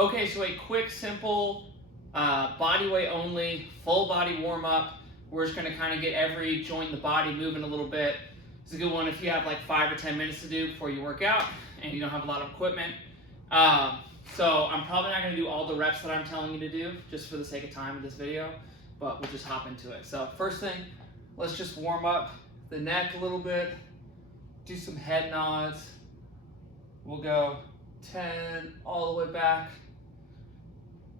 Okay, so a quick, simple, body weight only, full body warm up. We're just gonna kind of get every joint in the body moving a little bit. It's a good one if you have like 5 or 10 minutes to do before you work out and you don't have a lot of equipment. So I'm probably not gonna do all the reps that I'm telling you to do just for the sake of time in this video, but we'll just hop into it. So first thing, let's just warm up the neck a little bit, do some head nods. We'll go 10 all the way back,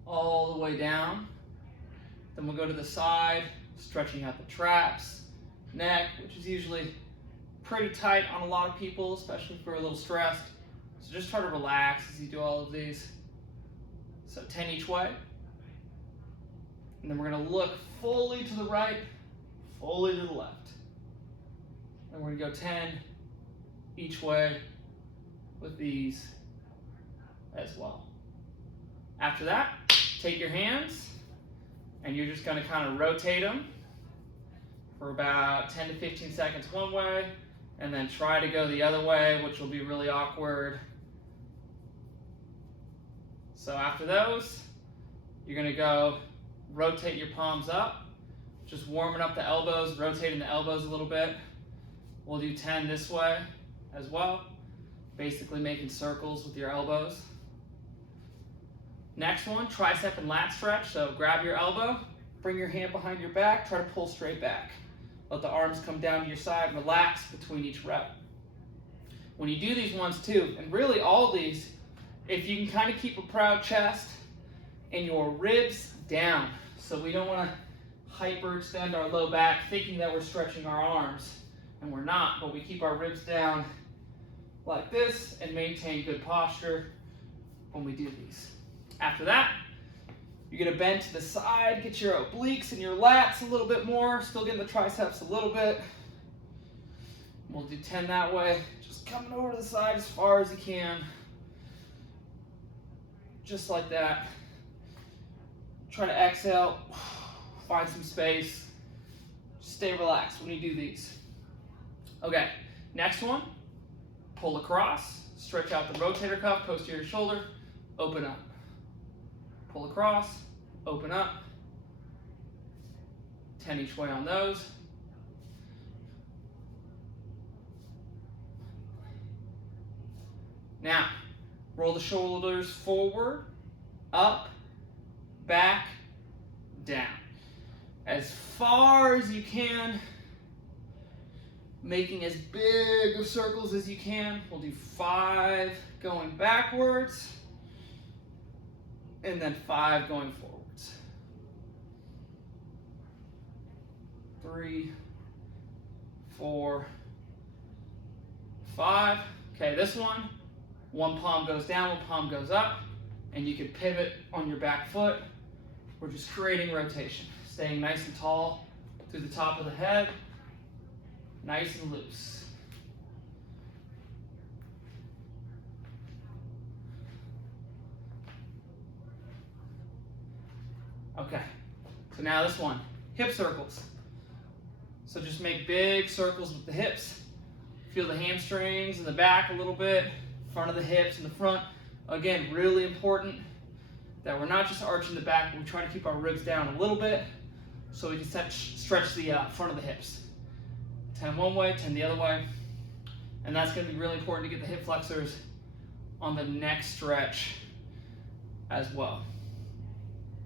all the way down. Then we'll go to the side, stretching out the traps, neck, which is usually pretty tight on a lot of people, especially if we're a little stressed. So just try to relax as you do all of these. So 10 each way. And then we're gonna look fully to the right, fully to the left. And we're gonna go 10 each way with these as well. After that, take your hands and you're just gonna kind of rotate them for about 10 to 15 seconds one way, and then try to go the other way, which will be really awkward. So after those, you're gonna go rotate your palms up, just warming up the elbows, rotating the elbows a little bit. We'll do 10 this way as well, basically making circles with your elbows. Next one, tricep and lat stretch. So grab your elbow, bring your hand behind your back, try to pull straight back. Let the arms come down to your side, relax between each rep. When you do these ones too, and really all these, if you can kind of keep a proud chest and your ribs down. So we don't want to hyperextend our low back thinking that we're stretching our arms, and we're not, but we keep our ribs down like this and maintain good posture when we do these. After that, you're gonna bend to the side, get your obliques and your lats a little bit more, still getting the triceps a little bit. We'll do 10 that way, just coming over to the side as far as you can. Just like that. Try to exhale, find some space. Stay relaxed when you do these. Okay, next one, pull across, stretch out the rotator cuff, posterior shoulder, open up. Pull across, open up, 10 each way on those. Now, roll the shoulders forward, up, back, down. As far as you can, making as big of circles as you can. We'll do 5 going backwards, and then 5 going forwards. 3, 4, 5. Okay, this one palm goes down, one palm goes up, and you can pivot on your back foot. We're just creating rotation, staying nice and tall through the top of the head, nice and loose. Okay, so now this one, hip circles. So just make big circles with the hips. Feel the hamstrings in the back a little bit, front of the hips in the front. Again, really important that we're not just arching the back, but we try to keep our ribs down a little bit so we can stretch the front of the hips. 10 one way, 10 the other way. And that's gonna be really important to get the hip flexors on the next stretch as well.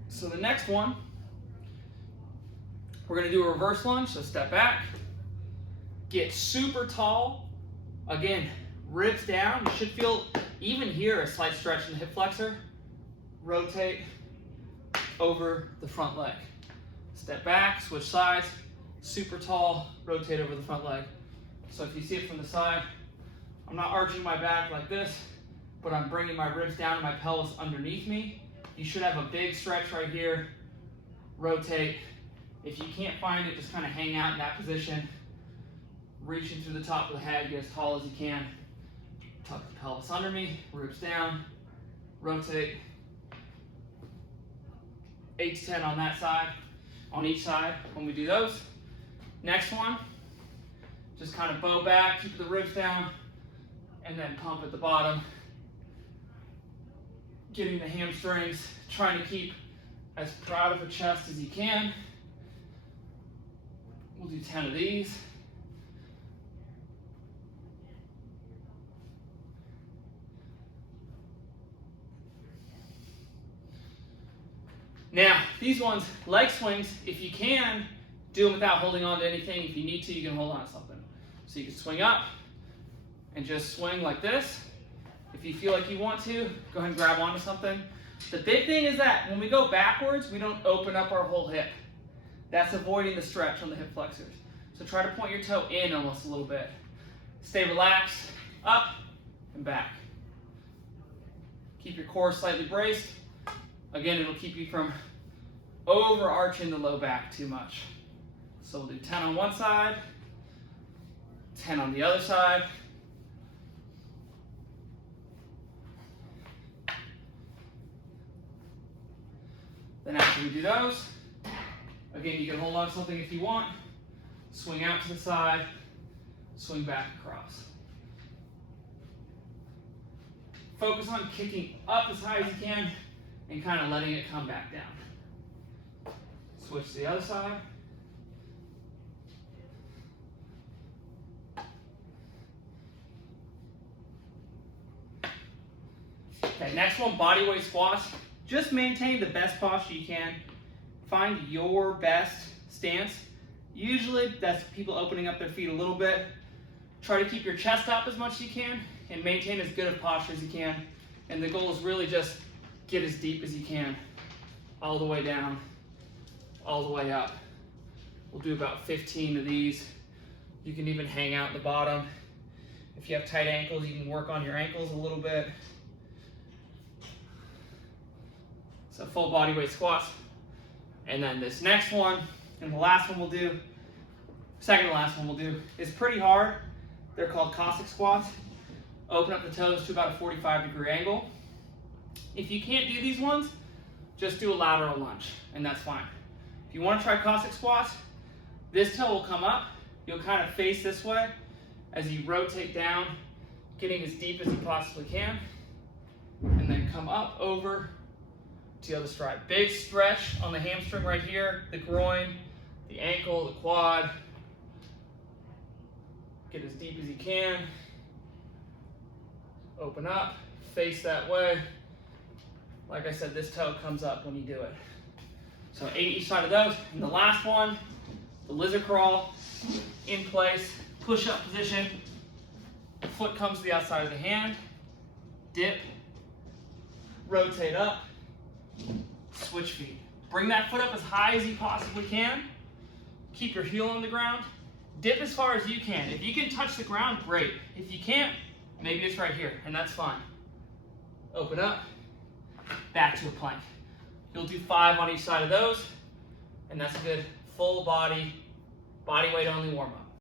So the next one, we're gonna do a reverse lunge, so step back, get super tall. Again, ribs down. You should feel, even here, a slight stretch in the hip flexor. Rotate over the front leg. Step back, switch sides, super tall, rotate over the front leg. So if you see it from the side, I'm not arching my back like this, but I'm bringing my ribs down and my pelvis underneath me. You should have a big stretch right here. Rotate. If you can't find it, just kind of hang out in that position. Reaching through the top of the head, get as tall as you can. Tuck the pelvis under me, ribs down, rotate. 8 to 10 on that side, on each side when we do those. Next one, just kind of bow back, keep the ribs down, and then pump at the bottom. getting the hamstrings, trying to keep as proud of a chest as you can. We'll do 10 of these. Now, these ones, leg swings, if you can, do them without holding on to anything. If you need to, you can hold on to something. So you can swing up and just swing like this. If you feel like you want to, go ahead and grab onto something. The big thing is that when we go backwards, we don't open up our whole hip. That's avoiding the stretch on the hip flexors. So try to point your toe in almost a little bit. Stay relaxed, up and back. Keep your core slightly braced. Again, it'll keep you from overarching the low back too much. So we'll do 10 on one side, 10 on the other side. Then after we do those, again, you can hold on to something if you want. Swing out to the side, swing back across. Focus on kicking up as high as you can and kind of letting it come back down. Switch to the other side. Okay, next one, bodyweight squats. Just maintain the best posture you can. Find your best stance. Usually that's people opening up their feet a little bit. Try to keep your chest up as much as you can and maintain as good of posture as you can. And the goal is really just get as deep as you can, all the way down, all the way up. We'll do about 15 of these. You can even hang out at the bottom. If you have tight ankles, you can work on your ankles a little bit. So full body weight squats. And then this next one, and the last one we'll do, second to last one we'll do, is pretty hard. They're called Caustic Squats. Open up the toes to about a 45-degree angle. If you can't do these ones, just do a lateral lunge, and that's fine. If you want to try Caustic Squats, this toe will come up. You'll kind of face this way as you rotate down, getting as deep as you possibly can, and then come up over to the other stride. Big stretch on the hamstring right here, the groin, the ankle, the quad. Get as deep as you can. Open up, face that way. Like I said, this toe comes up when you do it. So 8 each side of those. And the last one, the lizard crawl, in place, push up position. The foot comes to the outside of the hand. Dip, rotate up, switch feet. Bring that foot up as high as you possibly can. Keep your heel on the ground. Dip as far as you can. If you can touch the ground, great. If you can't, maybe it's right here, and that's fine. Open up, back to a plank. You'll do 5 on each side of those, and that's a good full body weight only warm up.